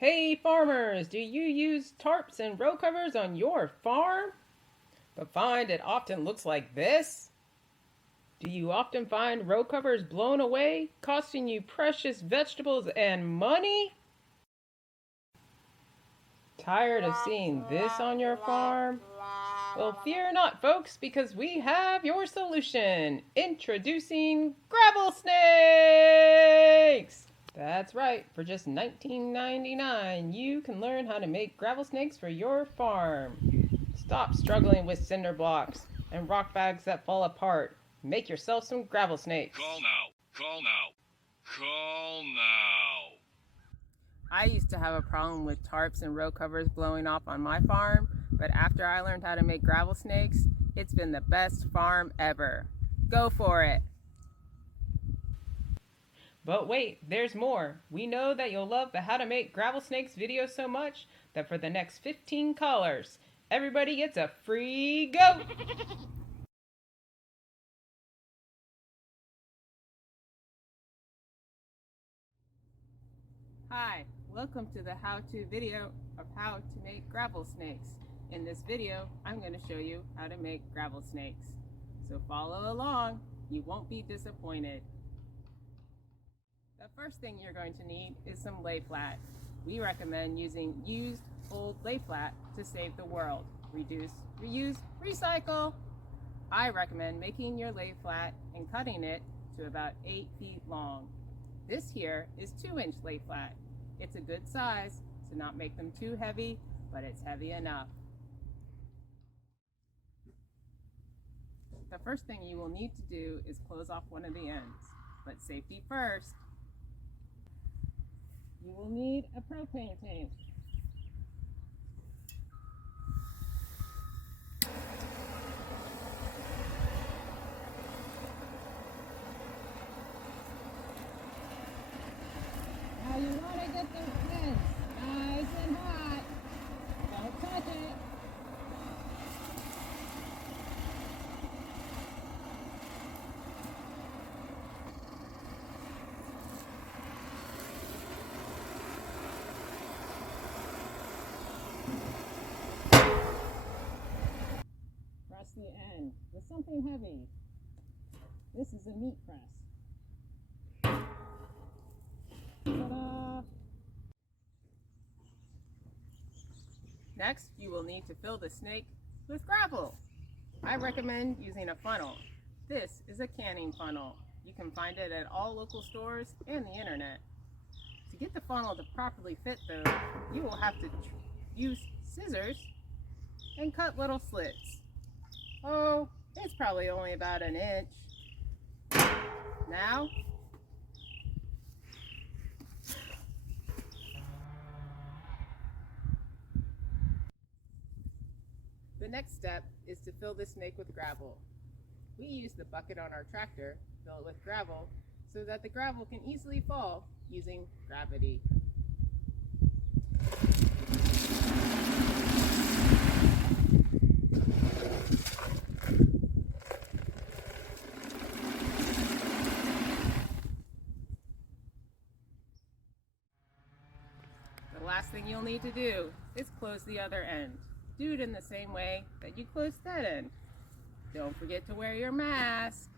Hey farmers, do you use tarps and row covers on your farm? But find it often looks like this? Do you often find row covers blown away, costing you precious vegetables and money? Tired of seeing this on your farm? Well, fear not, folks, because we have your solution. Introducing gravel snakes! That's right, for just $19.99, you can learn how to make gravel snakes for your farm. Stop struggling with cinder blocks and rock bags that fall apart. Make yourself some gravel snakes. Call now. Call now. Call now. I used to have a problem with tarps and row covers blowing off on my farm, but after I learned how to make gravel snakes, it's been the best farm ever. Go for it! But wait, there's more. We know that you'll love the How to Make Gravel Snakes video so much that for the next 15 callers, everybody gets a free go! Hi, welcome to the how-to video of how to make gravel snakes. In this video, I'm going to show you how to make gravel snakes. So follow along, you won't be disappointed. The first thing you're going to need is some lay flat. We recommend using used old lay flat to save the world. Reduce, reuse, recycle. I recommend making your lay flat and cutting it to about 8 feet long. This here is 2-inch lay flat. It's a good size to not make them too heavy, but it's heavy enough. The first thing you will need to do is close off one of the ends, but safety first. You will need a propane tank. Now you want to get the ends nice and hot. Don't touch it. Press the end with something heavy. This is a meat press. Ta-da! Next, you will need to fill the snake with gravel. I recommend using a funnel. This is a canning funnel. You can find it at all local stores and the internet. To get the funnel to properly fit though, you will have to use scissors and cut little slits. Oh, it's probably only about 1 inch. Now, the next step is to fill the snake with gravel. We use the bucket on our tractor, fill it with gravel, so that the gravel can easily fall using gravity. The last thing you'll need to do is close the other end. Do it in the same way that you closed that end. Don't forget to wear your mask.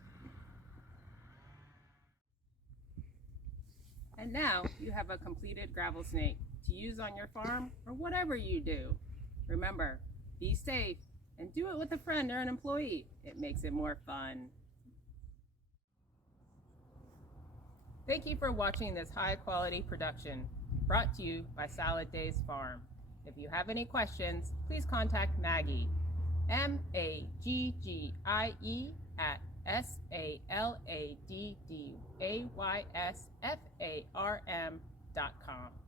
And now you have a completed gravel snake to use on your farm or whatever you do. Remember, be safe and do it with a friend or an employee. It makes it more fun. Thank you for watching this high-quality production brought to you by Salad Days Farm. If you have any questions, please contact Maggie, Maggie at SALADDAYSFARM.com.